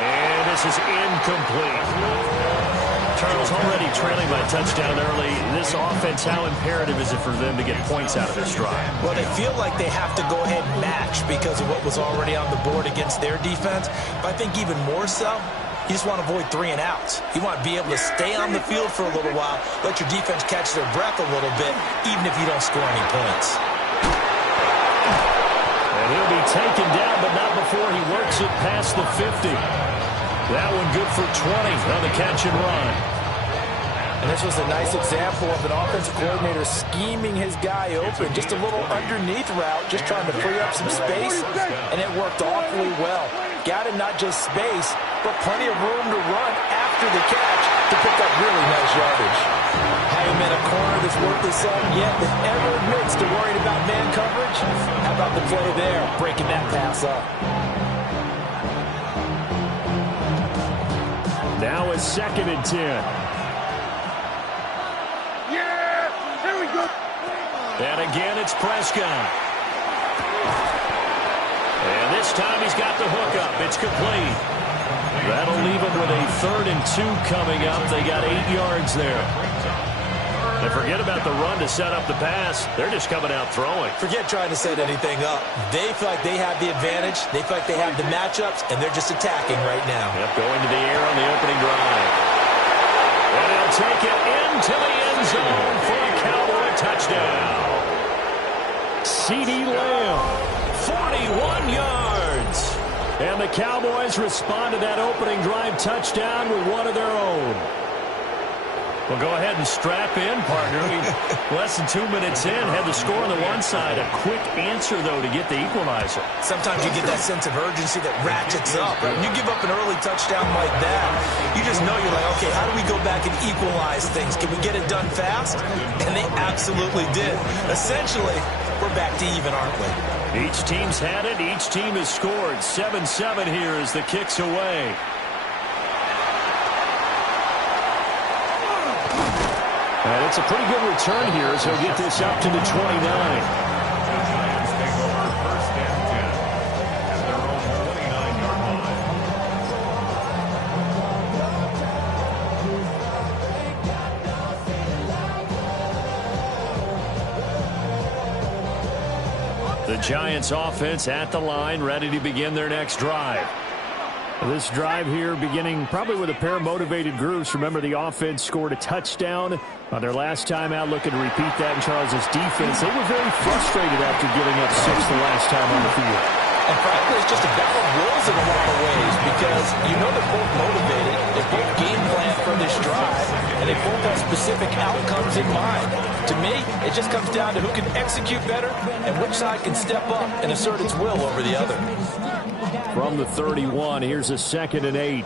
And this is incomplete. Charles, already trailing by touchdown early. This offense, how imperative is it for them to get points out of this drive? Well, they feel like they have to go ahead and match because of what was already on the board against their defense. But I think even more so, you just want to avoid 3 and outs. You want to be able to stay on the field for a little while, let your defense catch their breath a little bit, even if you don't score any points. And he'll be taken down, but not before he works it past the 50. That one good for 20 on the catch and run. And this was a nice example of an offensive coordinator scheming his guy open. Just a little underneath route, just trying to free up some space, and it worked awfully well. Got him not just space, but plenty of room to run after the catch to pick up really nice yardage. Haven't met a corner that's worth the sum yet that ever admits to worrying about man coverage. How about the play there, breaking that pass up? Now it's 2nd and 10. Yeah, here we go. And again, it's Prescott. And this time he's got the hookup. It's complete. That'll leave him with a 3rd and 2 coming up. They got 8 yards there. And forget about the run to set up the pass. They're just coming out throwing. Forget trying to set anything up. They feel like they have the advantage. They feel like they have the matchups, and they're just attacking right now. Yep, going to the air on the opening drive. And he'll take it into the end zone for a Cowboy touchdown. CeeDee Lamb, 41 yards. And the Cowboys respond to that opening drive touchdown with one of their own. Well, go ahead and strap in, partner. Less than 2 minutes in, had the score on the one side. A quick answer, though, to get the equalizer. Sometimes you get that sense of urgency that ratchets up. Right? When you give up an early touchdown like that, you just know you're like, okay, how do we go back and equalize things? Can we get it done fast? And they absolutely did. Essentially, we're back to even, aren't we? Each team's had it. Each team has scored. 7-7 here as the kick's away. And it's a pretty good return here, so he'll get this up to the 29. The Giants offense at the line, ready to begin their next drive. This drive here beginning probably with a pair of motivated groups. Remember, the offense scored a touchdown on their last time out, looking to repeat that in Charles's defense. They were very frustrated after giving up 6 the last time on the field. And frankly, it's just a battle of wills in a lot of ways because you know they're both motivated. They both game plan for this drive, and they both have specific outcomes in mind. To me, it just comes down to who can execute better and which side can step up and assert its will over the other. From the 31, here's a 2nd and 8.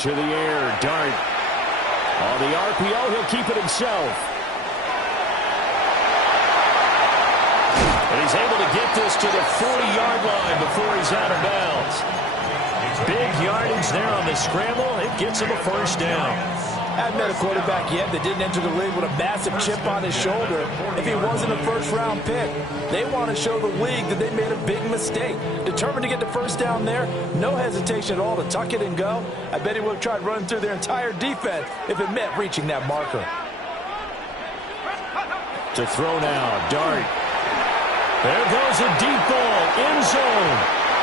To the air, Dart. On the RPO, he'll keep it himself. And he's able to get this to the 40-yard line before he's out of bounds. Big yardage there on the scramble. It gets him a first down. I haven't met a quarterback yet that didn't enter the league with a massive chip on his shoulder if he wasn't a first-round pick. They want to show the league that they made a big mistake. Determined to get the first down there, no hesitation at all to tuck it and go. I bet he would have tried running through their entire defense if it meant reaching that marker. To throw now, Dart. There goes a deep ball, end zone.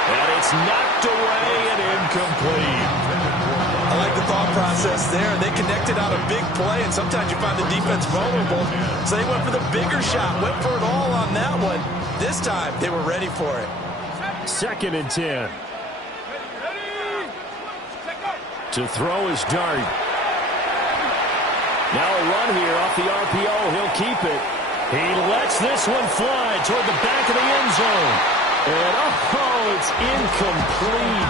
And it's knocked away and incomplete. I like the thought process there. They connected on a big play, and sometimes you find the defense vulnerable. So they went for the bigger shot, went for it all on that one. This time, they were ready for it. 2nd and 10. To throw is Dart. Now a run here off the RPO. He'll keep it. He lets this one fly toward the back of the end zone. And, oh, it's incomplete.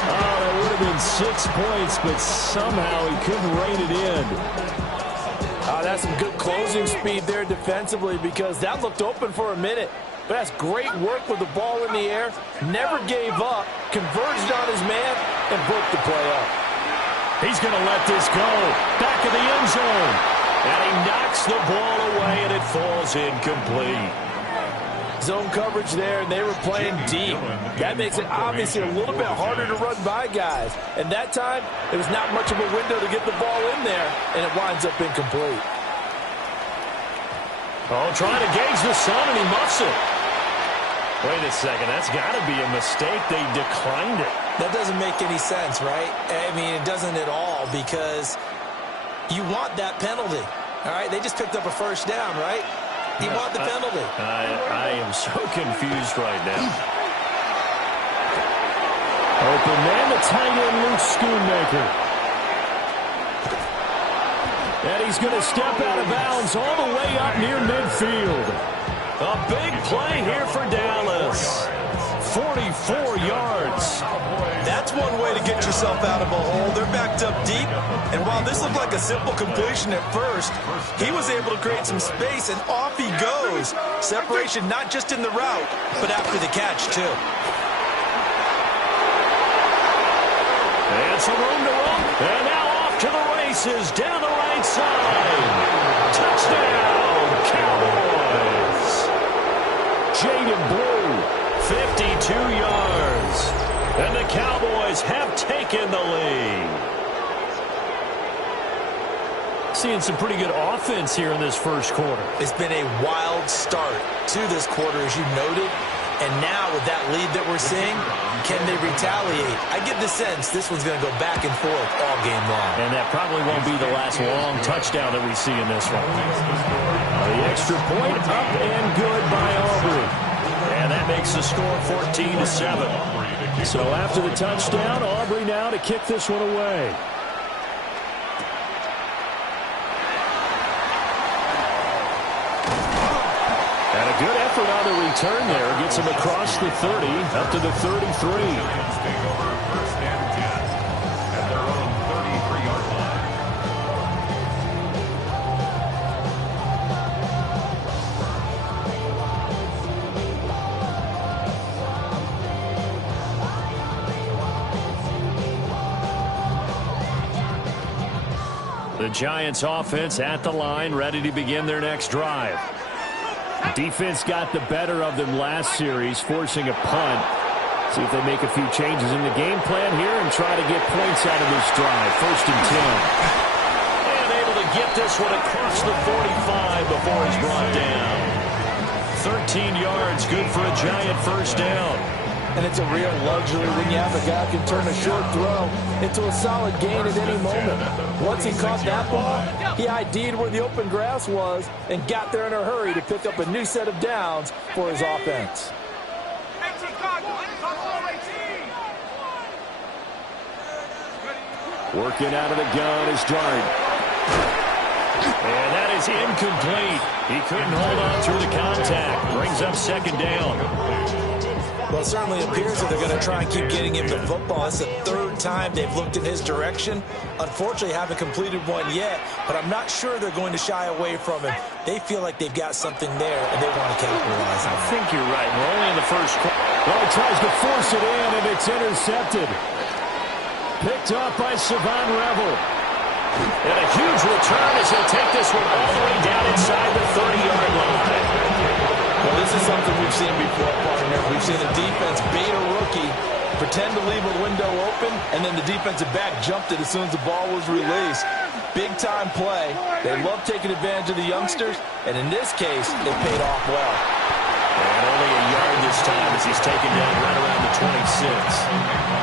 Oh, that would have been 6 points, but somehow he couldn't rein it in. That's some good closing speed there defensively because that looked open for a minute. But that's great work with the ball in the air. Never gave up, converged on his man, and broke the play up. He's going to let this go. Back of the end zone. And he knocks the ball away, and it falls incomplete. Zone coverage there, and they were playing deep. That makes it obviously a little bit harder to run by guys. And that time, there was not much of a window to get the ball in there, and it winds up incomplete. Oh, trying to gauge the sun, and he muffs it. Wait a second, that's got to be a mistake. They declined it. That doesn't make any sense, right? I mean, it doesn't at all, because you want that penalty. All right, they just picked up a first down, right? You want the penalty. I am so confused right now. Open man, the tight end, Luke Schoonmaker. And he's going to step out of bounds all the way up near midfield. A big play here for Dallas. 44 yards. That's one way to get yourself out of a hole. They're backed up deep, and while this looked like a simple completion at first, he was able to create some space, and off he goes. Separation not just in the route, but after the catch, too. And some room to run, and now off to the races, down the right side. Touchdown, Cowboys. Jaden Blue, 52 yards. And the Cowboys have taken the lead. Seeing some pretty good offense here in this first quarter. It's been a wild start to this quarter, as you noted. And now with that lead that we're seeing, can they retaliate? I get the sense this one's going to go back and forth all game long. And that probably won't be the last long touchdown that we see in this one. The extra point up and good by Aubrey. And that makes the score 14-7. So after the touchdown, Aubrey now to kick this one away. And a good effort on the return there. Gets him across the 30, up to the 33. The Giants offense at the line, ready to begin their next drive. Defense got the better of them last series, forcing a punt. See if they make a few changes in the game plan here and try to get points out of this drive. 1st and 10. And able to get this one across the 45 before he's brought down. 13 yards, good for a Giant first down. And it's a real luxury when you have a guy who can turn a short throw into a solid gain at any moment. Once he caught that ball, he ID'd where the open grass was and got there in a hurry to pick up a new set of downs for his offense. Working out of the gun is Dart. And that is incomplete. He couldn't hold on through the contact. Brings up 2nd down. Well, it certainly appears that they're going to try and keep getting him the football. It's the 3rd time they've looked in his direction. Unfortunately, haven't completed one yet, but I'm not sure they're going to shy away from him. They feel like they've got something there, and they want to capitalize on it. I think you're right. We're only in the first quarter. Well, he tries to force it in, and it's intercepted. Picked up by Savon Revel. And a huge return as he'll take this one all the way down inside the 30-yard line. Well, this is something we've seen before, partner. We've seen a defense bait a rookie, pretend to leave a window open, and then the defensive back jumped it as soon as the ball was released. Big-time play. They love taking advantage of the youngsters, and in this case, it paid off well. And only a yard this time as he's taken down right around the 26.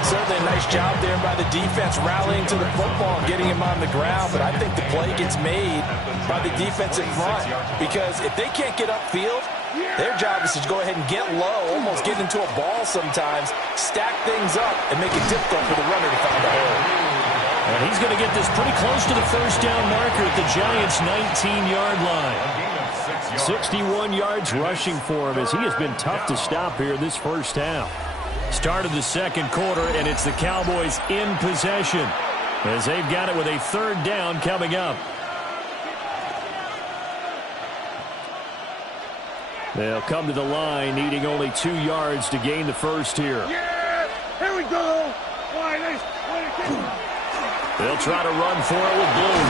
Certainly a nice job there by the defense rallying to the football and getting him on the ground, but I think the play gets made by the defensive front because if they can't get upfield, their job is to go ahead and get low, almost get into a ball sometimes, stack things up, and make it difficult for the runner to find a hole. And he's going to get this pretty close to the first down marker at the Giants' 19-yard line. 61 yards rushing for him as he has been tough to stop here this first half. Start of the 2nd quarter, and it's the Cowboys in possession as they've got it with a 3rd down coming up. They'll come to the line, needing only 2 yards to gain the first here. Yeah! Here we go! They'll try to run for it with Bloom.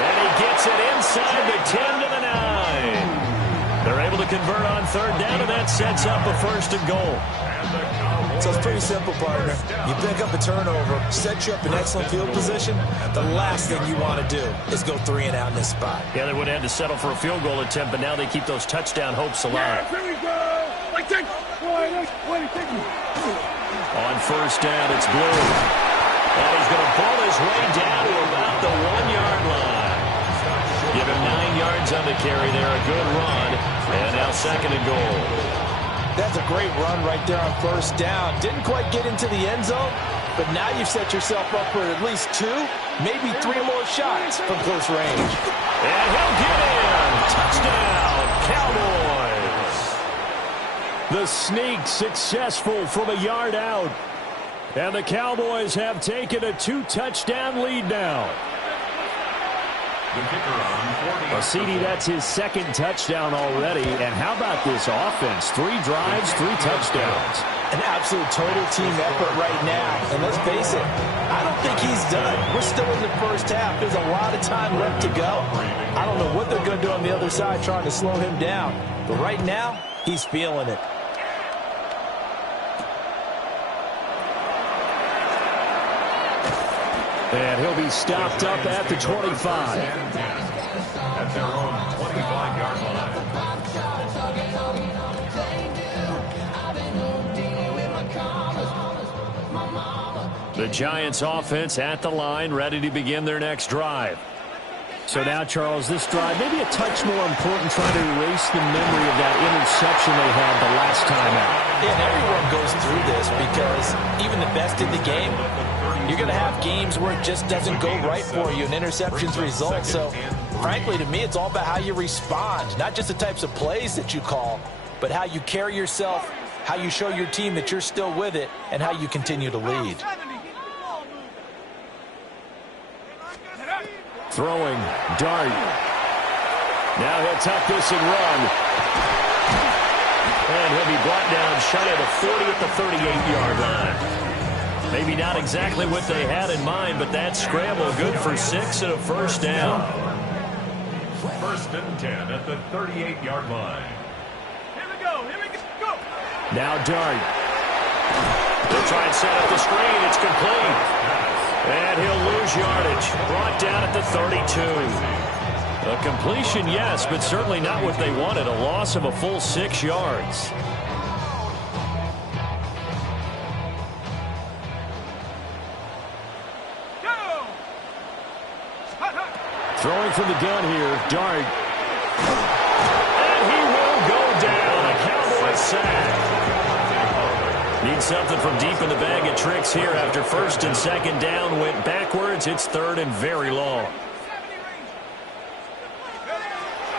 And he gets it inside the 10 to the 9. They're able to convert on third down, and that sets up a 1st and goal. So it's pretty simple, partner. You pick up a turnover, set you up in excellent field position. The last thing you want to do is go 3 and out in this spot. Yeah, they would have had to settle for a field goal attempt, but now they keep those touchdown hopes alive. Here we go. On 1st down, it's Blue. And he's going to pull his way down to about the 1-yard line. Give him 9 yards on the carry there. A good run. And now 2nd and goal. That's a great run right there on 1st down. Didn't quite get into the end zone, but now you've set yourself up for at least 2, maybe 3 more shots from close range. And he'll get in. Touchdown, Cowboys. The sneak successful from a yard out. And the Cowboys have taken a 2-touchdown lead now. Well, CD, that's his 2nd touchdown already. And how about this offense? 3 drives, 3 touchdowns. An absolute total team effort right now. And let's face it, I don't think he's done. We're still in the 1st half. There's a lot of time left to go. I don't know what they're going to do on the other side trying to slow him down. But right now, he's feeling it. And he'll be stopped up at the 25. At their own 25-yard line. The Giants offense at the line, ready to begin their next drive. So now, Charles, this drive maybe a touch more important, trying to erase the memory of that interception they had the last time out. Yeah, and everyone goes through this because even the best in the game, you're going to have games where it just doesn't go right for you and interceptions result. So, frankly, to me, it's all about how you respond, not just the types of plays that you call, but how you carry yourself, how you show your team that you're still with it, and how you continue to lead. Throwing, Dart. Now he'll tuck this and run. And he'll be brought down shy of the 40 at the 38-yard line. Maybe not exactly what they had in mind, but that scramble good for 6 and a 1st down. 1st and 10 at the 38-yard line. Here we go. Go. Now Dart. They'll try and set up the screen. It's complete. And he'll lose yardage. Brought down at the 32. A completion, yes, but certainly not what they wanted. A loss of a full 6 yards. Throwing from the gun here, Dart. And he will go down. A Cowboy sack. Need something from deep in the bag of tricks here after 1st and 2nd down. Went backwards. It's 3rd and very long.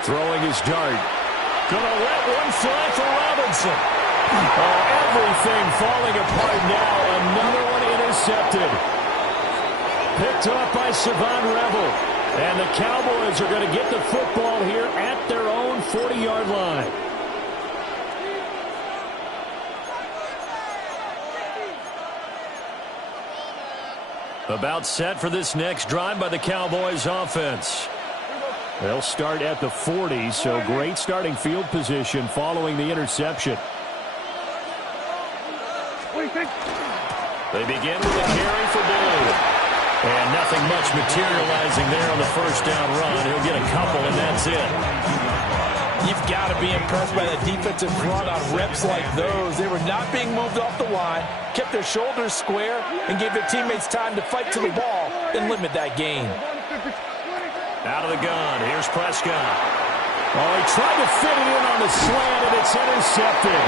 Throwing his Dart. Gonna let one fly for Robinson. Oh, everything falling apart now. Another one intercepted. Picked off by Savon Revel. And the Cowboys are going to get the football here at their own 40-yard line. About set for this next drive by the Cowboys offense. They'll start at the 40, so great starting field position following the interception. They begin with a carry for Blue. And nothing much materializing there on the 1st down run. He'll get a couple, and that's it. You've got to be impressed by that defensive front on reps like those. They were not being moved off the line, kept their shoulders square, and gave their teammates time to fight to the ball and limit that gain. Out of the gun, here's Prescott. Oh, he tried to fit it in on the slant, and it's intercepted.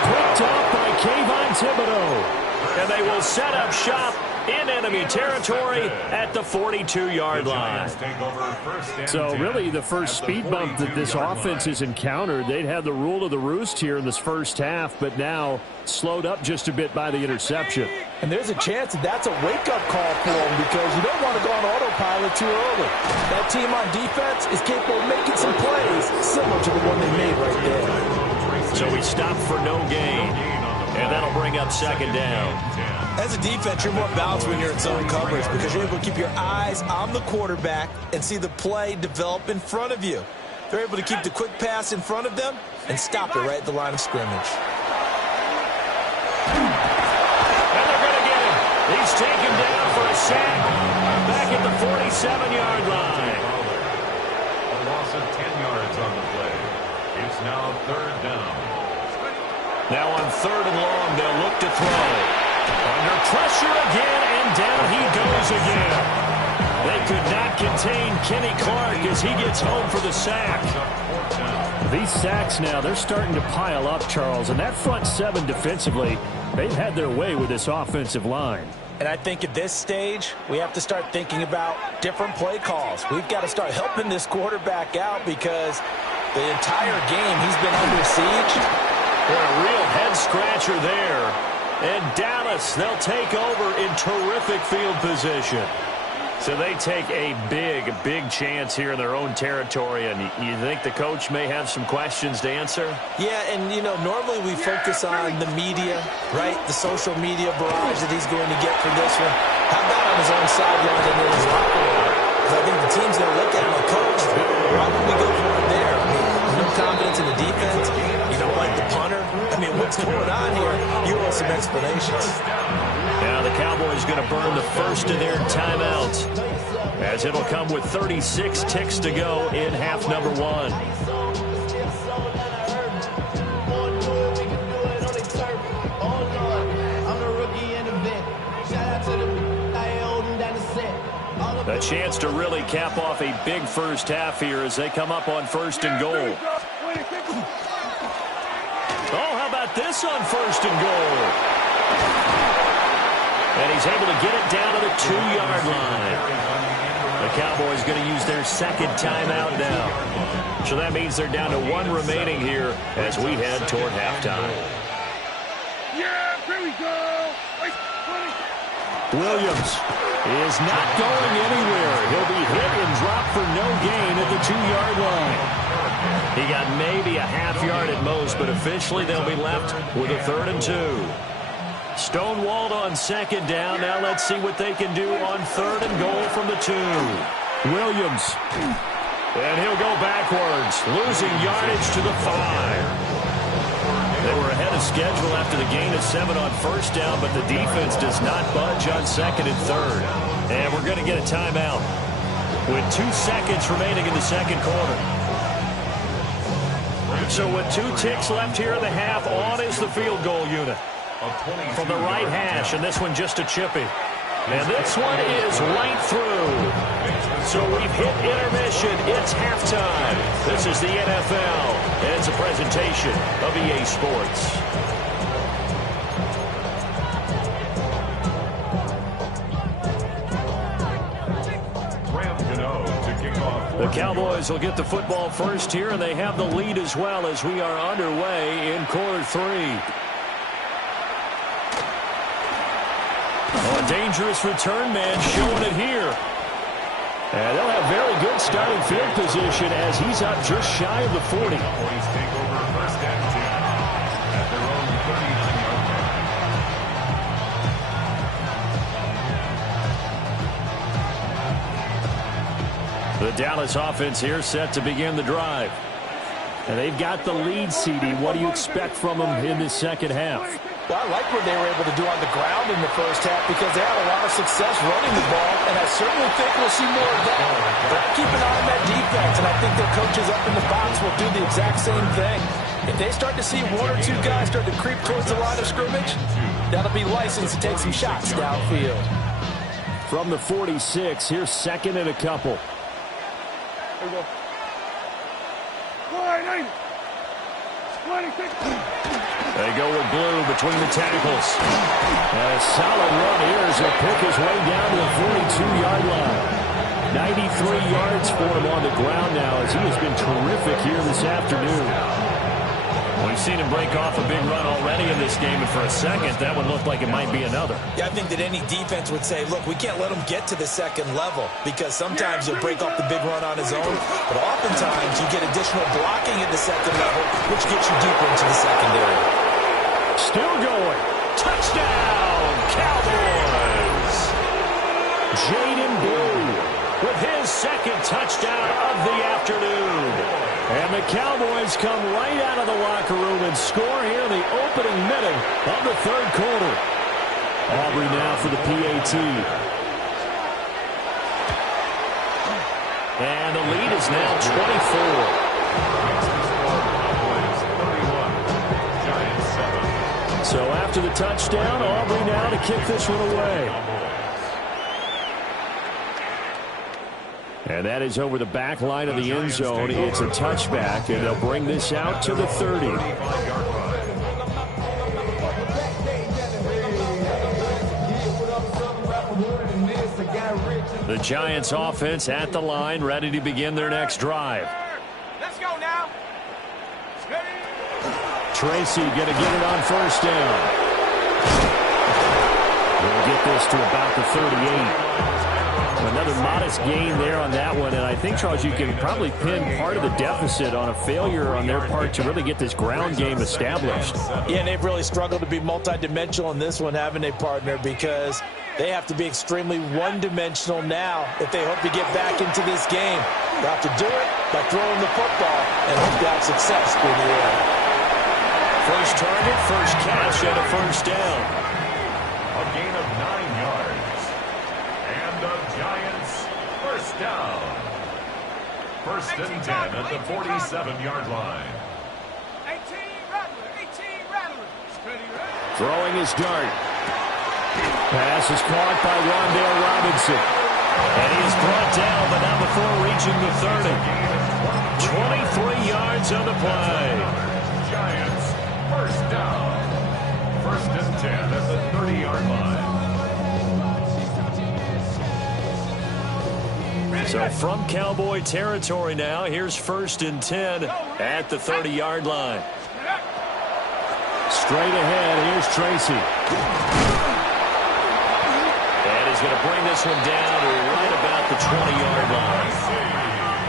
Picked off by Kayvon Thibodeaux. And they will set up shop in enemy territory at the 42-yard line. So really the first speed bump that this offense has encountered, they'd had the rule of the roost here in this 1st half, but now slowed up just a bit by the interception. And there's a chance that that's a wake-up call for them because you don't want to go on autopilot too early. That team on defense is capable of making some plays similar to the one they made right there. So he stopped for no gain. And that'll bring up 2nd down. As a defense, you're more balanced when you're in zone coverage because you're able to keep your eyes on the quarterback and see the play develop in front of you. They're able to keep the quick pass in front of them and stop it right at the line of scrimmage. And they're going to get him. He's taken down for a sack back at the 47-yard line. A loss of 10 yards on the play. It's now third down. Now on third and long, they'll look to throw. Under pressure again, and down he goes again. They could not contain Kenny Clark as he gets home for the sack. These sacks now, they're starting to pile up, Charles. And that front seven defensively, they've had their way with this offensive line. And I think at this stage, we have to start thinking about different play calls. We've got to start helping this quarterback out because the entire game he's been under siege. What a real head-scratcher there. And Dallas, they'll take over in terrific field position. So they take a big chance here in their own territory, and you think the coach may have some questions to answer? Yeah, and, you know, normally we focus on the media, right, the social media barrage that he's going to get for this one. How about on his own sideline and in his locker room? Because I think the team's going to look at him like, Coach, why would we go for it there? I mean, no confidence in the defense. You don't like the punter. I mean, what's going on here? You owe some explanations. Now the Cowboys going to burn the first of their timeouts, as it'll come with 36 ticks to go in half number one. A chance to really cap off a big first half here as they come up on first and goal. Oh, how about this on first and goal? And he's able to get it down to the 2-yard line. The Cowboys going to use their second timeout now. So that means they're down to one remaining here as we head toward halftime. Yeah, here we go. Williams is not going anywhere. He'll be hit and dropped for no gain at the 2-yard line. He got maybe a half yard at most, but officially they'll be left with a 3rd and 2. Stonewalled on second down. Now let's see what they can do on 3rd and goal from the 2. Williams. And he'll go backwards, losing yardage to the 5. They were ahead of schedule after the gain of 7 on first down, but the defense does not budge on 2nd and 3rd. And we're going to get a timeout with 2 seconds remaining in the second quarter. So with 2 ticks left here in the half, on is the field goal unit. From the right hash, and this one just a chippy. And this one is right through. So we've hit intermission. It's halftime. This is the NFL, and it's a presentation of EA Sports. The Cowboys will get the football first here, and they have the lead as well as we are underway in quarter 3. Oh, a dangerous return man showing it here. And they'll have very good starting field position as he's up just shy of the 40. Cowboys take over first and 10 at their own 39-yard line. The Dallas offense here set to begin the drive. And they've got the lead, CD. What do you expect from them in this second half? Well, I like what they were able to do on the ground in the first half because they had a lot of success running the ball, and I certainly think we'll see more of that. But keep an eye on that defense, and I think their coaches up in the box will do the exact same thing. If they start to see 1 or 2 guys start to creep towards the line of scrimmage, that'll be licensed to take some shots downfield. From the 46, here's 2nd and a couple. Here we go. 26. They go with Blue between the tackles. And a solid run here as he'll pick his way down to the 42-yard line. 93 yards for him on the ground now as he has been terrific here this afternoon. We've seen him break off a big run already in this game, and for a second, that one looked like it might be another. Yeah, I think that any defense would say, look, we can't let him get to the second level because sometimes he'll break off the big run on his own, but oftentimes you get additional blocking at the second level, which gets you deeper into the secondary. Still going. Touchdown, Cowboys! Jaden Blue with his second touchdown of the afternoon. And the Cowboys come right out of the locker room and score here in the opening minute of the third quarter. Aubrey now for the PAT. And the lead is now 24. So after the touchdown, Aubrey now to kick this one away. And that is over the back line of the end zone. It's a touchback, and they'll bring this out to the 30. The Giants offense at the line, ready to begin their next drive. Let's go now. Tracy going to get it on first down. We'll get this to about the 38. Another modest gain there on that one, and I think, Charles, you can probably pin part of the deficit on a failure on their part to really get this ground game established. Yeah, and they've really struggled to be multidimensional in this one, haven't they, partner, because they have to be extremely one-dimensional now if they hope to get back into this game. They have to do it by throwing the football and hope to have success through the air. First target, first catch, and a first down. A gain of 9 yards. And the Giants first down. First and 10 at the 47-yard line. 18 Rattler. Throwing his dart. Pass is caught by Wan'Dale Robinson. And he is brought down, but not before reaching the 30. 23 yards on the play. Giants first down. First and 10 at the 30-yard line. So from Cowboy territory now, here's first and 10 at the 30-yard line. Straight ahead, here's Tracy. And he's going to bring this one down to right about the 20-yard line.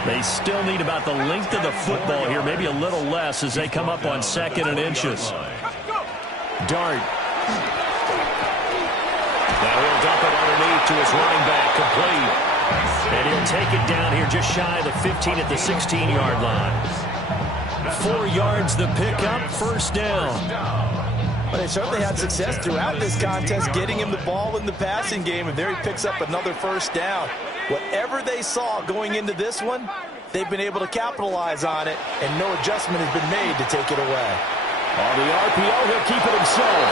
They still need about the length of the football here, maybe a little less as they come up on second and inches. Dart. Now he'll dump it underneath to his running back, complete. And he'll take it down here just shy of the 15 at the 16-yard line. 4 yards the pickup, first down. But they certainly had success throughout this contest getting him the ball in the passing game, and there he picks up another first down. Whatever they saw going into this one, they've been able to capitalize on it, and no adjustment has been made to take it away. On the RPO, he'll keep it himself.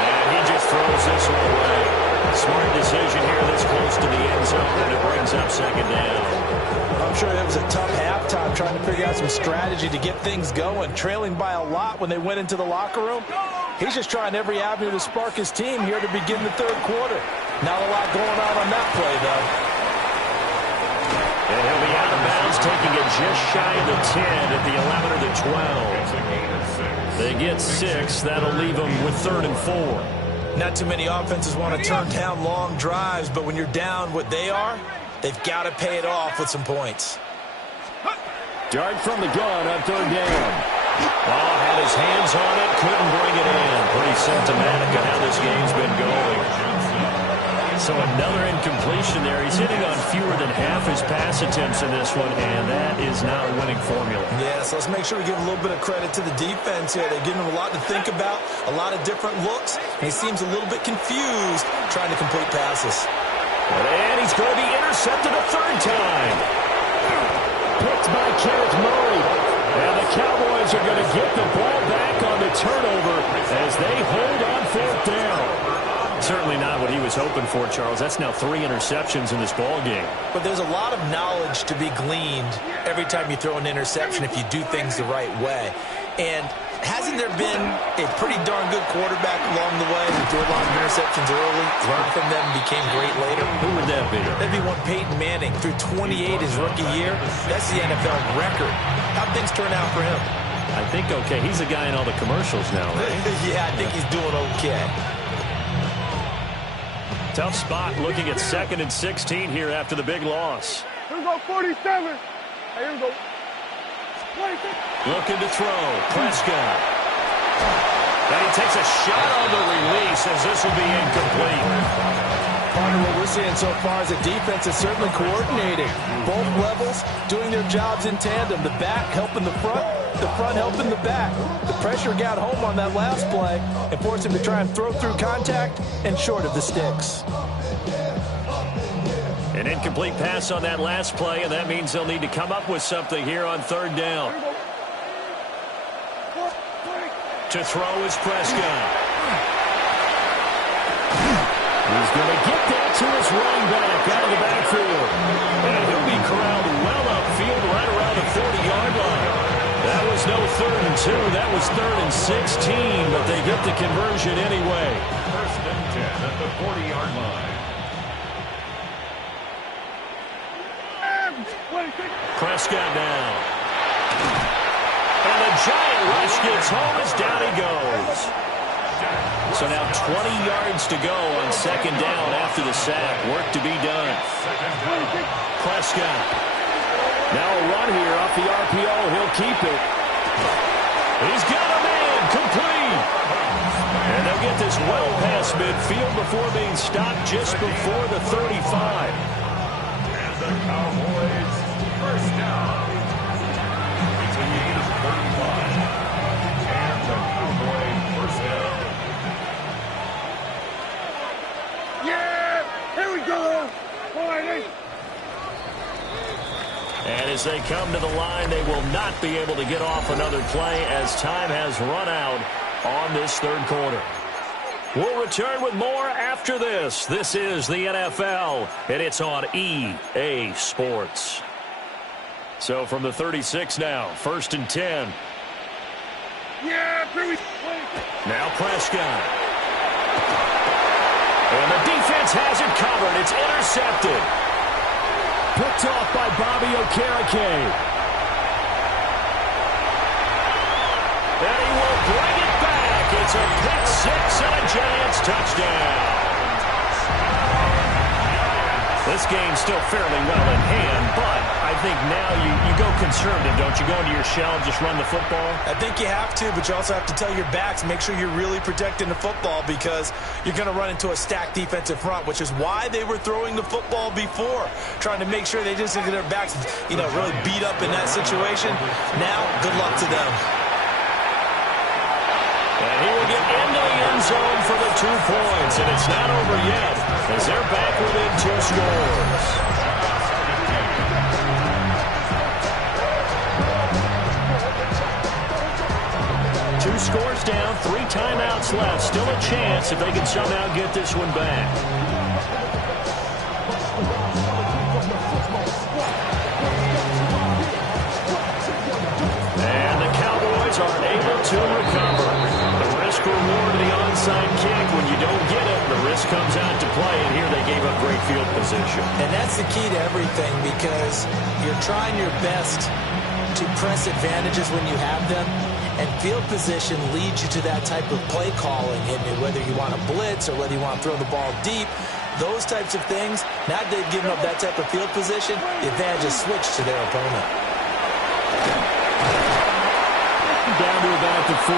And he just throws this one away. Smart decision here this close to the end zone, and it brings up second down. I'm sure it was a tough halftime trying to figure out some strategy to get things going, trailing by a lot when they went into the locker room. He's just trying every avenue to spark his team here to begin the third quarter. Not a lot going on that play, though. And he'll be out of bounds, taking it just shy of the 10 at the 11 or the 12. They get 6. That'll leave them with 3rd and 4. Not too many offenses want to turn down long drives, but when you're down what they are, they've got to pay it off with some points. Dart from the gun on 3rd down. Oh, had his hands on it, couldn't bring it in. Pretty symptomatic of how this game's been going. So another incompletion there. He's hitting on fewer than half his pass attempts in this one, and that is not a winning formula. Yeah, so let's make sure we give a little bit of credit to the defense here. They're giving him a lot to think about, a lot of different looks, and he seems a little bit confused trying to complete passes. And he's going to be intercepted a 3rd time. Picked by Kenneth Murray. And the Cowboys are going to get the ball back on the turnover as they hold on 4th down. Certainly not what he was hoping for, Charles. That's now 3 interceptions in this ball game. But there's a lot of knowledge to be gleaned every time you throw an interception if you do things the right way. And hasn't there been a pretty darn good quarterback along the way who threw a lot of interceptions early, learned from them, became great later? Who would that be? That'd be one Peyton Manning. Threw 28 his rookie year. That's the NFL record. How'd things turn out for him? I think okay. He's a guy in all the commercials now, right? Yeah, I think he's doing okay. Tough spot looking at 2nd and 16 here after the big loss. Here we go, 47. Here we go. 26. Looking to throw. Prescott. And he takes a shot on the release as this will be incomplete. Part of what we're seeing so far is the defense is certainly coordinated. Both levels doing their jobs in tandem. The back helping the front helping the back. The pressure got home on that last play and forced him to try and throw through contact and short of the sticks. An incomplete pass on that last play, and that means they'll need to come up with something here on third down. To throw is Prescott. He's going to get that to his running back out of the backfield. And he'll be corralled well upfield right around the 40-yard line. That was no 3rd and 2. That was 3rd and 16, but they get the conversion anyway. 1st and 10 at the 40-yard line. Prescott now. And the giant rush gets home as down he goes. So now 20 yards to go on 2nd down after the sack. Work to be done. Prescott. Now a run here off the RPO. He'll keep it. He's got a man. Complete. And they'll get this well past midfield before being stopped just before the 35. And the Cowboys, 1st down. It's a gain of 35. And the Cowboys, 1st down. Yeah! Here we go! Boy, And as they come to the line, they will not be able to get off another play as time has run out on this 3rd quarter. We'll return with more after this. This is the NFL, and it's on EA Sports. So from the 36 now, 1st and 10. yeah! Here we Now Prescott. And the defense has it covered. It's intercepted. Picked off by Bobby Okereke. And he will bring it back. It's a pick 6 and a Giants touchdown. This game's still fairly well in hand, but I think now you go conservative, don't you? Go into your shell and just run the football? I think you have to, but you also have to tell your backs, make sure you're really protecting the football because you're going to run into a stacked defensive front, which is why they were throwing the football before, trying to make sure they just get their backs, really beat up in that situation. Now, good luck to them. And he will get into the end zone for the 2 points, and it's not over yet as they're back within 2 scores. Two scores down, 3 timeouts left. Still a chance if they can somehow get this one back. And the Cowboys are able to recover. The risk-reward of the onside kick. When you don't get it, the risk comes out to play, and here they gave up great field position. And that's the key to everything because you're trying your best to press advantages when you have them, and field position leads you to that type of play calling, and whether you want to blitz or whether you want to throw the ball deep, those types of things, now that they've given up that type of field position, the advantage is switched to their opponent. Down to about the 45.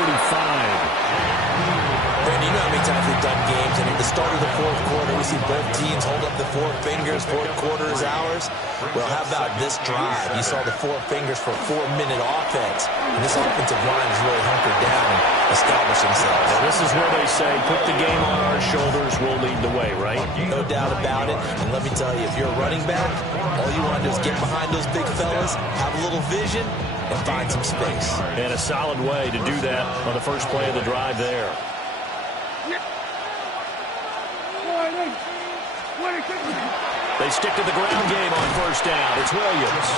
Brandon, you know how many times we've done games, and at the start of the 4th quarter, we see both teams hold up the 4 fingers, 4th quarter is ours. Well, how about this drive? You saw the 4 fingers for a 4-minute offense, and this offensive line is really hunkered down and established themselves. Well, this is where they say, put the game on our shoulders, we'll lead the way, right? No doubt about it, and let me tell you, if you're a running back, all you want to do is get behind those big fellas, have a little vision, and find some space. And a solid way to do that on the first play of the drive there. They stick to the ground game on 1st down. It's Williams.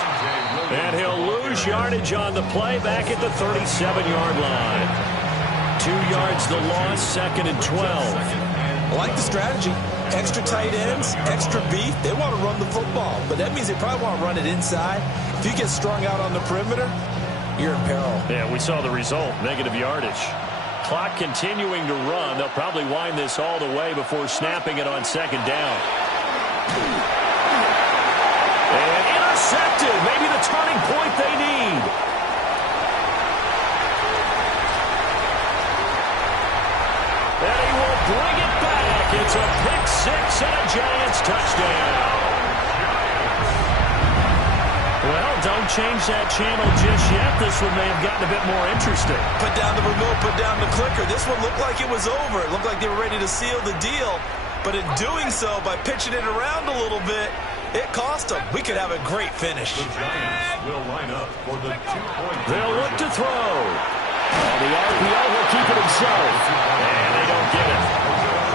And he'll lose yardage on the play back at the 37-yard line. 2 yards the loss, 2nd and 12. I like the strategy. Extra tight ends, extra beef. They want to run the football, but that means they probably want to run it inside. If you get strung out on the perimeter, you're in peril. Yeah, we saw the result, negative yardage. Clock continuing to run. They'll probably wind this all the way before snapping it on 2nd down. And intercepted. Maybe the turning point they need. And he will bring it back It's a pick six and a Giants touchdown. Well, don't change that channel just yet. This one may have gotten a bit more interesting. Put down the remote, put down the clicker. This one looked like it was over. It looked like they were ready to seal the deal. But in doing so, by pitching it around a little bit, it cost them. We could have a great finish. The Giants will line up for the 2-point. They'll look to throw. Oh, the RPO will keep it himself. And they don't get it.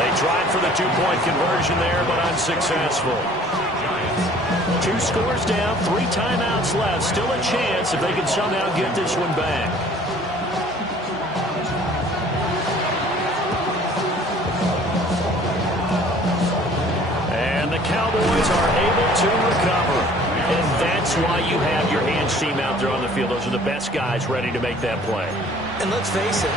They tried for the two-point conversion there, but unsuccessful. 2 scores down, 3 timeouts left. Still a chance if they can somehow get this one back. And the Cowboys are able to recover. And that's why you have your hands team out there on the field. Those are the best guys ready to make that play. And let's face it,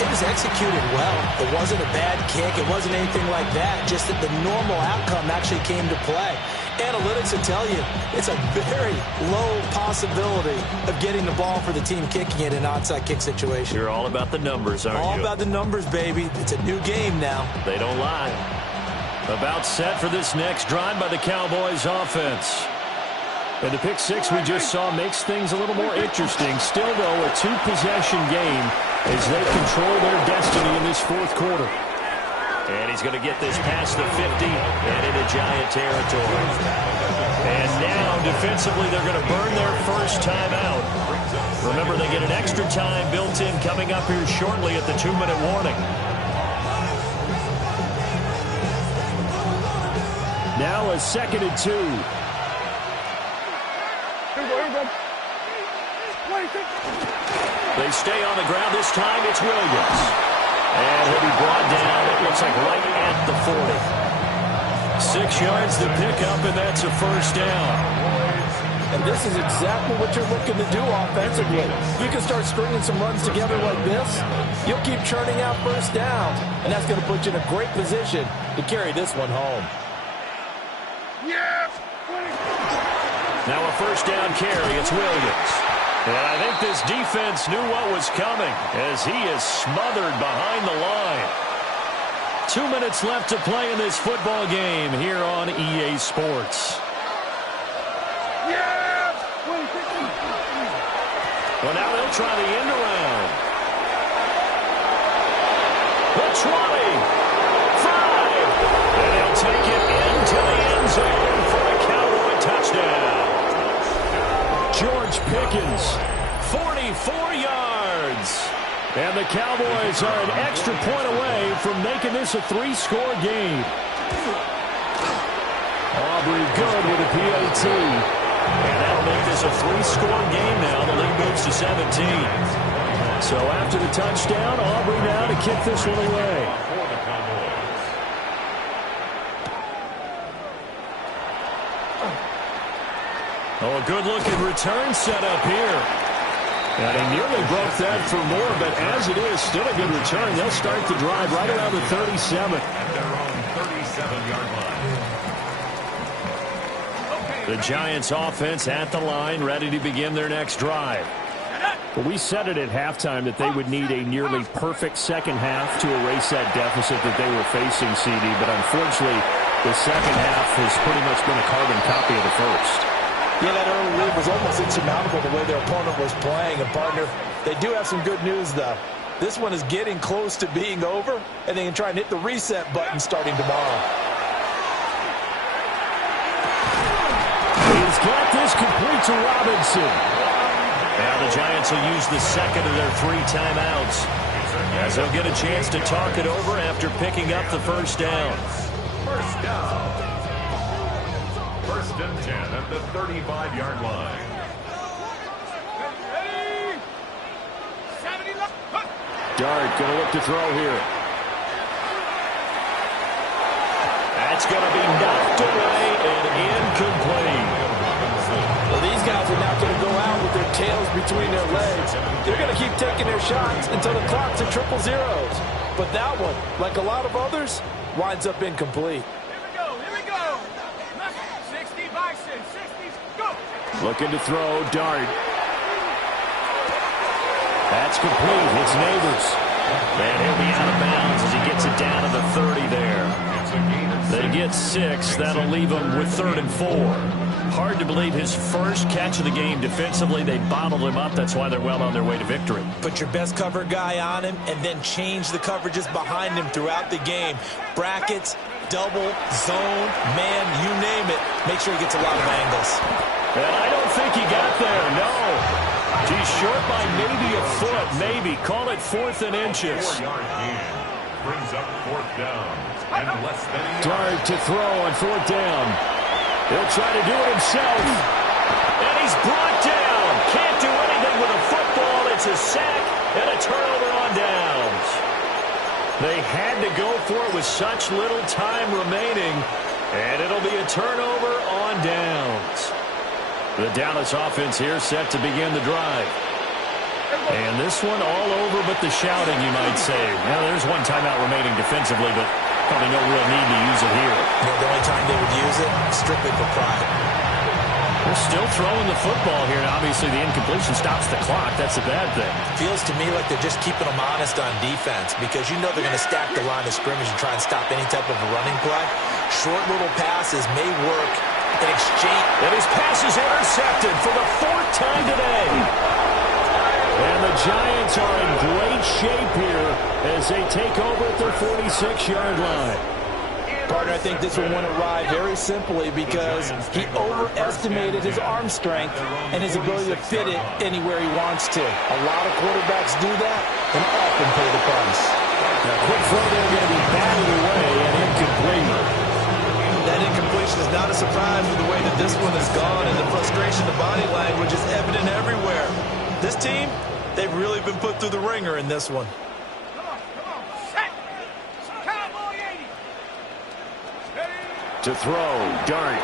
it was executed well. It wasn't a bad kick. It wasn't anything like that. Just that the normal outcome actually came to play. Analytics will tell you it's a very low possibility of getting the ball for the team kicking it in an onside kick situation. You're all about the numbers, aren't you? All about the numbers, baby. It's a new game now. They don't lie. About set for this next drive by the Cowboys offense. And the pick six we just saw makes things a little more interesting. Still, though, a 2-possession game as they control their destiny in this fourth quarter. And he's going to get this past the 50 and into Giant territory. And now, defensively, they're going to burn their first timeout. Remember, they get an extra time built in coming up here shortly at the 2-minute warning. Now a 2nd and 2. They stay on the ground. This time it's Williams. And he'll be brought down, it looks like right at the 40. 6 yards to pick up, and that's a first down. And this is exactly what you're looking to do offensively. You can start stringing some runs together like this. You'll keep churning out first downs, and that's going to put you in a great position to carry this one home. Now a first down carry. It's Williams. And I think this defense knew what was coming as he is smothered behind the line. 2 minutes left to play in this football game here on EA Sports. Well, now they'll try the end around. The 20. 5. And they'll take it into the end zone for a Cowboy touchdown. George Pickens, 44 yards. And the Cowboys are an extra point away from making this a 3-score game. Aubrey good with a PAT. And that'll make this a 3-score game now. The lead moves to 17. So after the touchdown, Aubrey now to kick this one away. Oh, a good-looking return set up here. And he nearly broke that for more, but as it is, still a good return. They'll start the drive right around the 37. At their own 37-yard line. The Giants offense at the line, ready to begin their next drive. Well, we said it at halftime that they would need a nearly perfect second half to erase that deficit that they were facing, CD. But unfortunately, the second half has pretty much been a carbon copy of the first. Yeah, that early lead was almost insurmountable the way their opponent was playing. And, partner, they do have some good news, though. This one is getting close to being over, and they can try and hit the reset button starting tomorrow. He's got this complete to Robinson. Now the Giants will use the second of their 3 timeouts as they'll get a chance to talk it over after picking up the first down. First down. 1st and 10 at the 35-yard line. Dart going to look to throw here. That's going to be knocked away and incomplete. Well, these guys are not going to go out with their tails between their legs. They're going to keep taking their shots until the clock's at 000. But that one, like a lot of others, winds up incomplete. Looking to throw, Dart. That's complete. It's Neighbors. And he'll be out of bounds as he gets it down to the 30 there. get 6. That'll leave him with 3rd and 4. Hard to believe his first catch of the game defensively. They bottled him up. That's why they're well on their way to victory. Put your best cover guy on him and then change the coverages behind him throughout the game. Brackets, double, zone, man, you name it. Make sure he gets a lot of angles. And I don't think he got there, no. He's short by maybe a foot, maybe. Call it 4th and inches. 4-yard gain brings up 4th down and less than a yard. Dart to throw on 4th down. He'll try to do it himself. And he's brought down. Can't do anything with a football. It's a sack and a turnover on downs. They had to go for it with such little time remaining. And it'll be a turnover on downs. The Dallas offense here set to begin the drive. And this one all over but the shouting, you might say. Now, there's one timeout remaining defensively, but probably no real need to use it here. Yeah, the only time they would use it, strictly for pride. They're still throwing the football here, and obviously the incompletion stops the clock. That's a bad thing. Feels to me like they're just keeping them honest on defense because you know they're going to stack the line of scrimmage and try and stop any type of a running play. Short little passes may work in exchange. And his pass is intercepted for the 4th time today. And the Giants are in great shape here as they take over at their 46-yard line. Partner, I think this one went awry very simply because he overestimated his arm strength and his ability to fit it anywhere he wants to. A lot of quarterbacks do that and often pay the price. Now, quick throw there going to be batted away and incomplete. That incompletion is not a surprise with the way that this one has gone, and the frustration, the body language is evident everywhere. This team, they've really been put through the ringer in this one. To throw, Dart.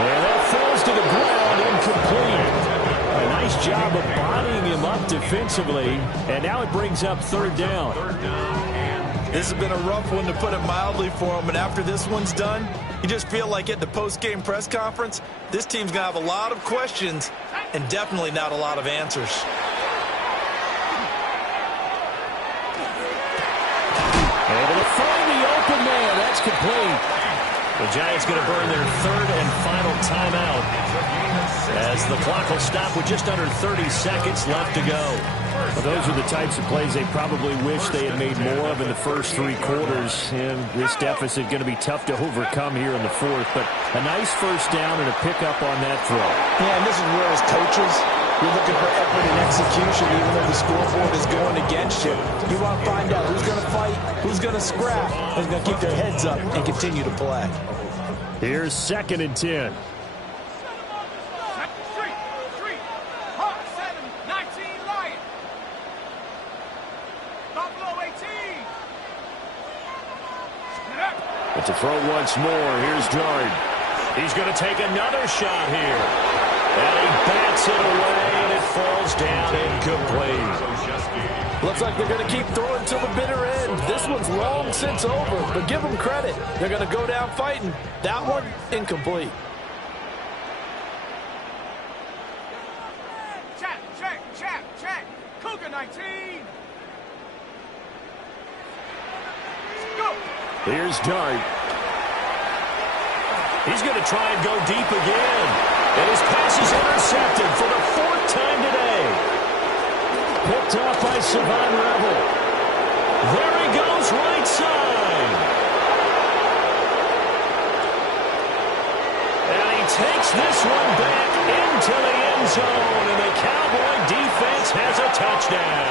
And that falls to the ground, incomplete. A nice job of bodying him up defensively, and now it brings up 3rd down. This has been a rough one, to put it mildly, for him, and after this one's done, you just feel like at the post-game press conference, this team's going to have a lot of questions and definitely not a lot of answers. Able to find the open man. That's complete. The Giants going to burn their 3rd and final timeout as the clock will stop with just under 30 seconds left to go. Well, those are the types of plays they probably wish they had made more of in the first 3 quarters. And this deficit going to be tough to overcome here in the 4th. But a nice 1st down and a pickup on that throw. Yeah, and this is where as coaches, you're looking for effort and execution even though the scoreboard is going against you. You want to find out who's going to fight, who's going to scrap, who's going to keep their heads up and continue to play. Here's 2nd and 10. It's a throw once more. Here's Dart. He's going to take another shot here. And he bats it away, and it falls down incomplete. Looks like they're going to keep throwing till the bitter end. This one's long since over, but give them credit. They're going to go down fighting. That one, incomplete. Check. Cougar 19. Here's Dart. He's going to try and go deep again. And his pass is intercepted for the 4th time today. Picked off by Savon Revel. There he goes, right side. And he takes this one back into the end zone. And the Cowboy defense has a touchdown.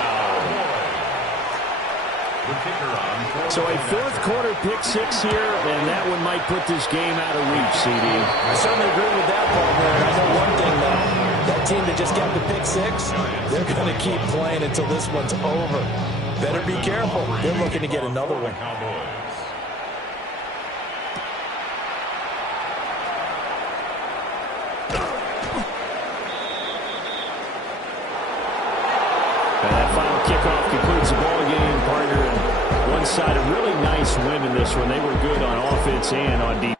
So a 4th quarter pick 6 here, and that one might put this game out of reach, CD. I certainly agree with that, partner. And I know one thing, though. That team that just got the pick 6, they're going to keep playing until this one's over. Better be careful. They're looking to get another one. And that final kickoff concludes the ball game, partner. And one side, a really nice win in this one. They were good on offense and on defense.